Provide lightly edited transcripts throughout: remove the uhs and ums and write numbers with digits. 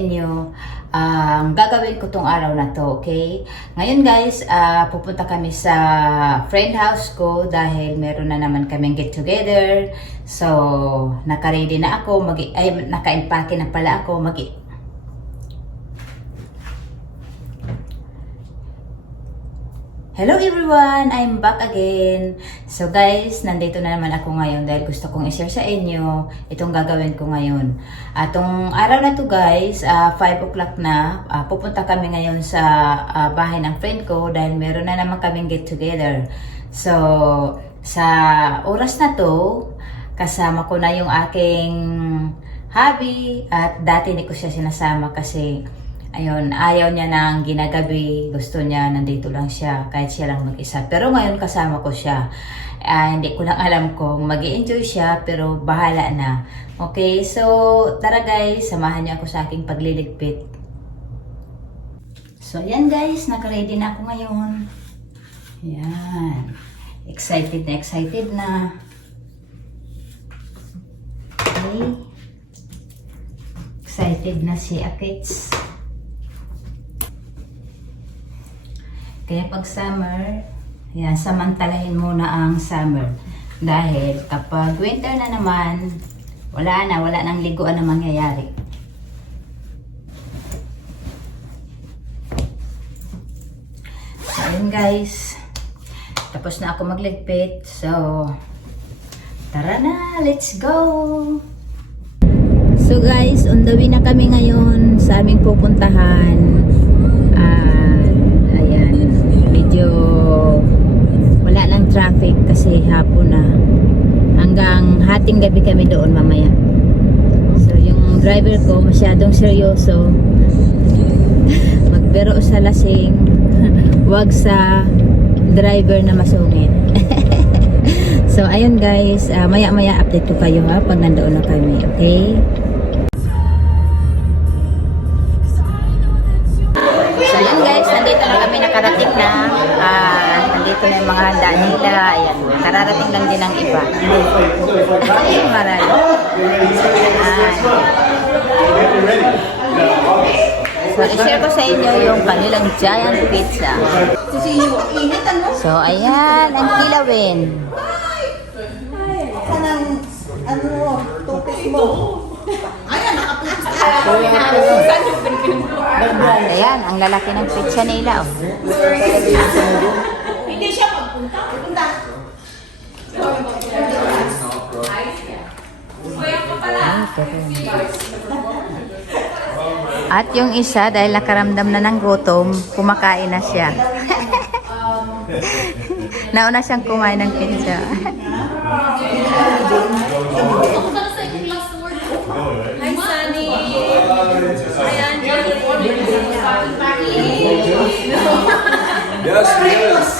Inyo gagawin ko tong araw na to, okay? Ngayon guys, pupunta kami sa friend house ko dahil meron na naman kaming get together. So, naka-ready na ako, naka-impake na pala ako, Hello everyone! I'm back again. So guys, nandito na naman ako ngayon dahil gusto kong i-share sa inyo itong gagawin ko ngayon. Atong araw na to guys, 5 o'clock na, pupunta kami ngayon sa bahay ng friend ko dahil meron na naman kaming get together. So, sa oras na to, kasama ko na yung aking hubby at dati hindi ko siya sinasama kasi ayun, ayaw niya ng ginagabi. Gusto niya, nandito lang siya, kahit siya lang mag-isa. Pero ngayon kasama ko siya. Hindi ko lang alam kung mag-i-enjoy siya, pero bahala na. Okay, so tara guys, samahan niyo ako sa aking pagliligpit. So yan guys, naka-ready na ako ngayon. Yan. Excited na, excited na. Okay. Excited na si Akits. Kaya pag summer, yan, samantalahin muna ang summer. Dahil kapag winter na naman, wala nang liguan na mangyayari. So, ayun guys. Tapos na ako magligpit. So, tara na, let's go! So guys, on the way na kami ngayon sa aming pupuntahan. Medyo wala lang traffic kasi hapon na. Hanggang hating gabi kami doon mamaya. So yung driver ko masyadong seryoso. Magbiro sa lasing. Wag sa driver na masungit. So ayun guys, maya-maya update ko kayo ha pag nandoon na kami, okay? Nakarating na, nandito na yung mga handa nila, ayan, kararating lang din ang iba. Ay, marami. So, i-share ko sa inyo yung kanilang giant pizza. So, ayan, ang kilawin. Tupis mo. Ayan, nakapulis. Ayan, ang lalaki ng pizza nila. Oh. Hindi siya magpunta. Punta. At yung isa, dahil nakaramdam na ng gutom, kumakain na siya. Nauna siyang kumain ng pizza. Hi, Sunny. Hi, Angie. Yes, yes.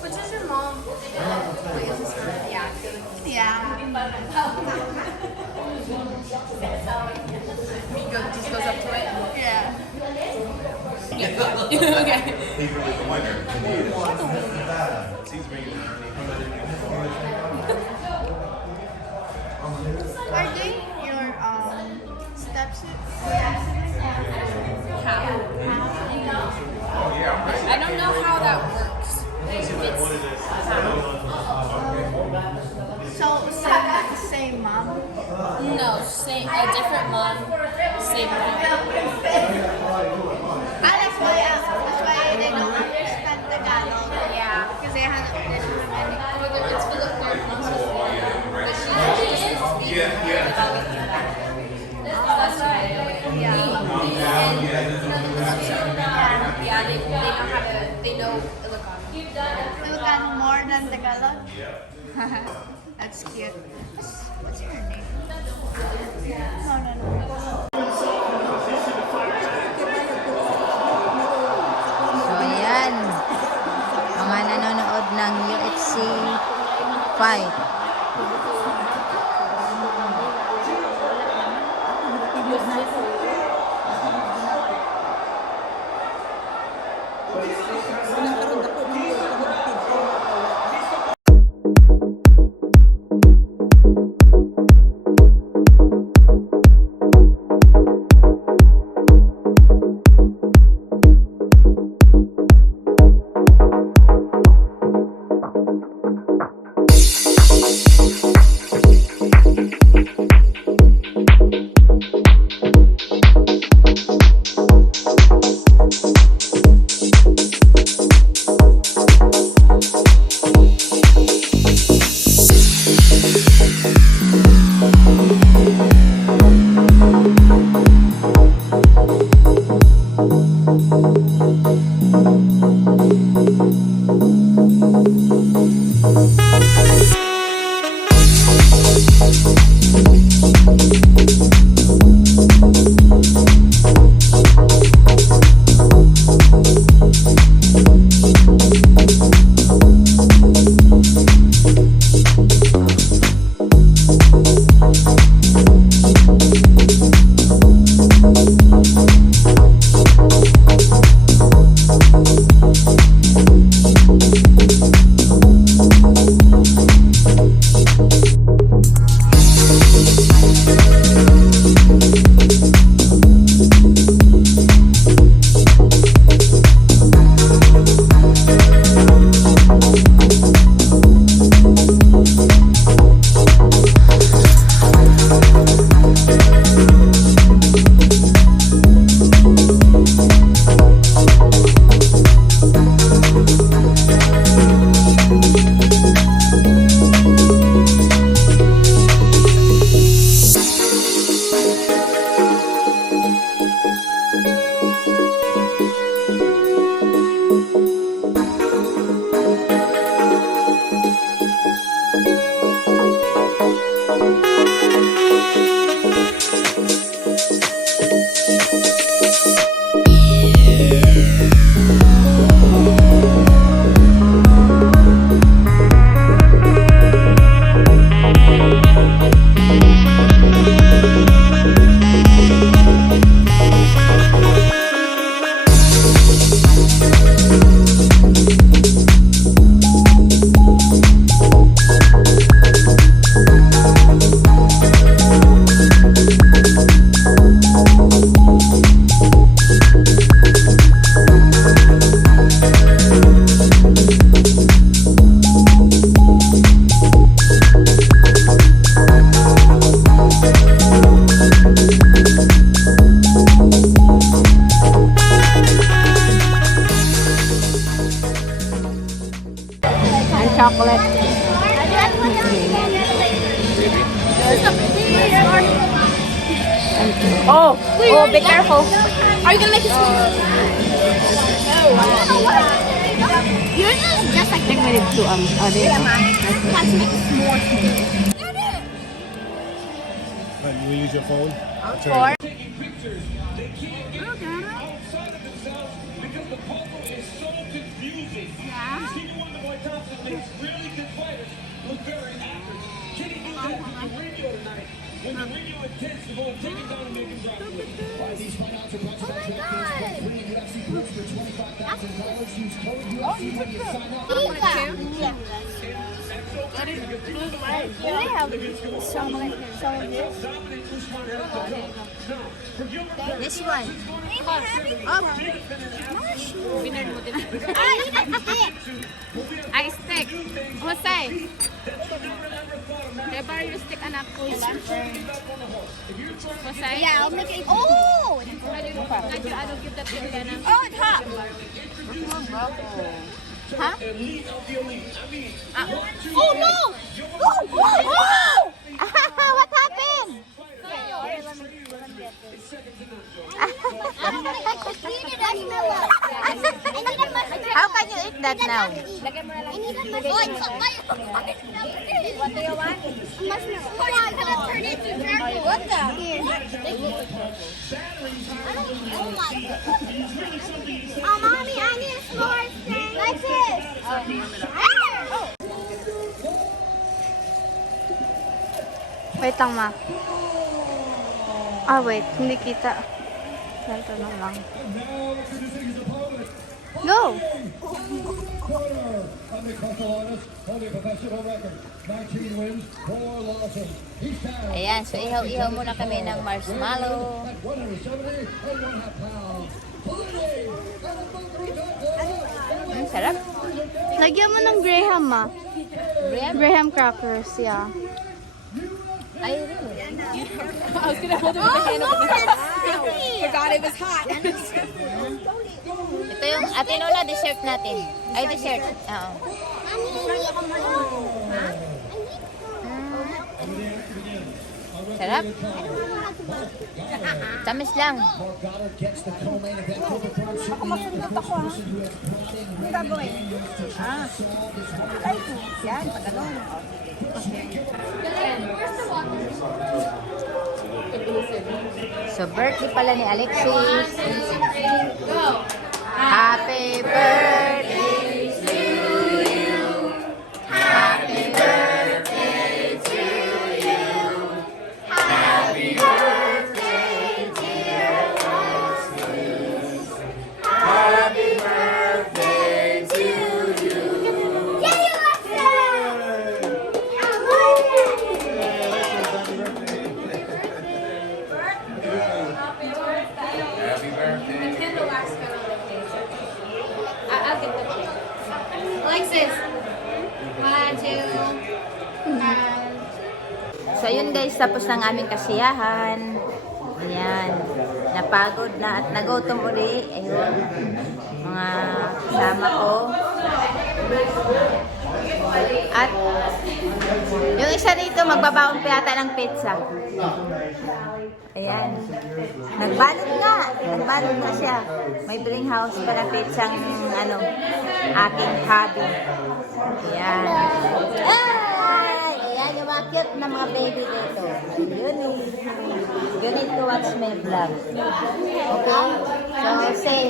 But does your mom places for the active? Yeah. Just goes up to it? Yeah. Okay. Are they your stepsiblings? I don't know how that works. So same mom? No, same, a different mom, same dad. That's why they don't understand Tagalog. Yeah. Because they have there's so many. It's for the third month. But she's yeah, they know how to, they know Ilocano. Ilocano more than Tagalog? That's cute. What's your name? So, ayan. Mga nanonood ng UFC fight. Chocolate. Oh, be careful. Are you gonna make it small? Yours is just like Tingnan to Let's make it more small. You use your phone? Four. This one. Ay, stick. Jose. Never you stick anak ko. Jose? Yeah, I'll make it. Oh! I'll give that to Diana. Oh, top! Huh? Oh no! Oh! Oh! What happened? How can you eat that now? Oh, it's so What do you want? Mushroom. Come on, I'm gonna turn it to charcoal. What the? Here. Oh my god. Oh, mommy, I need a s'more thing. Like this. Oh. Wait lang, ma. Ah, wait. Hindi kita. Ganito na lang. Go! Ayan, so ihaw-ihaw muna kami ng marshmallow. Sarap. Lagyan mo ng Graham, ma. Graham? Graham crackers, yeah. Ay, really? I was gonna hold it with the hand up. Forgot it was hot. Ito yung Atinola dessert natin. Ay, dessert. Oo. Sarap. Tamis lang. Ako masundot ako, ha? Ang gagawin? Ay, yan, pag ganun. So, birthday pala ni Alexis. Happy birthday to you. Happy birthday to you. Happy birthday, dear Alexis. Happy birthday to you. Yay, Alexis! I love it! Happy birthday. Candle wax kind of like this. I'll get the cake. Alexis! 1, 2, So yun guys, tapos ng aming kasiyahan. Ayan. Napagod na at nagutom uli. Ayun. Mga kasama ko. At yung isa rito, magbabaon pa yata ng pizza. Ayan. Nagbalot nga. Nagbalot na siya. May bring house pa na pizzang aking hobby. Ayan. Ay! Ayan yung mga cute na mga baby dito. You need to watch my vlog. Okay? So, say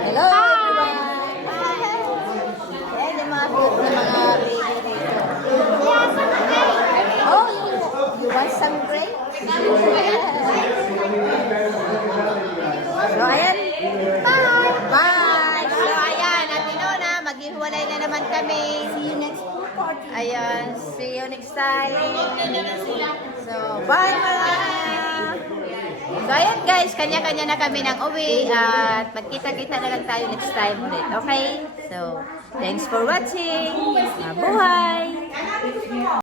hello everyone! Ayan yung mga cute na mga baby dito. Oh, you want some drink? So, ayan. Bye! Bye! So, ayan. At na, maghiwalay na naman kami. See you next party. Ayan. See you next time. So, bye mga! So, ayan guys. Kanya-kanya na kami ng uwi. At magkita-kita na lang tayo next time ulit. Okay? So, thanks for watching. Mabuhay!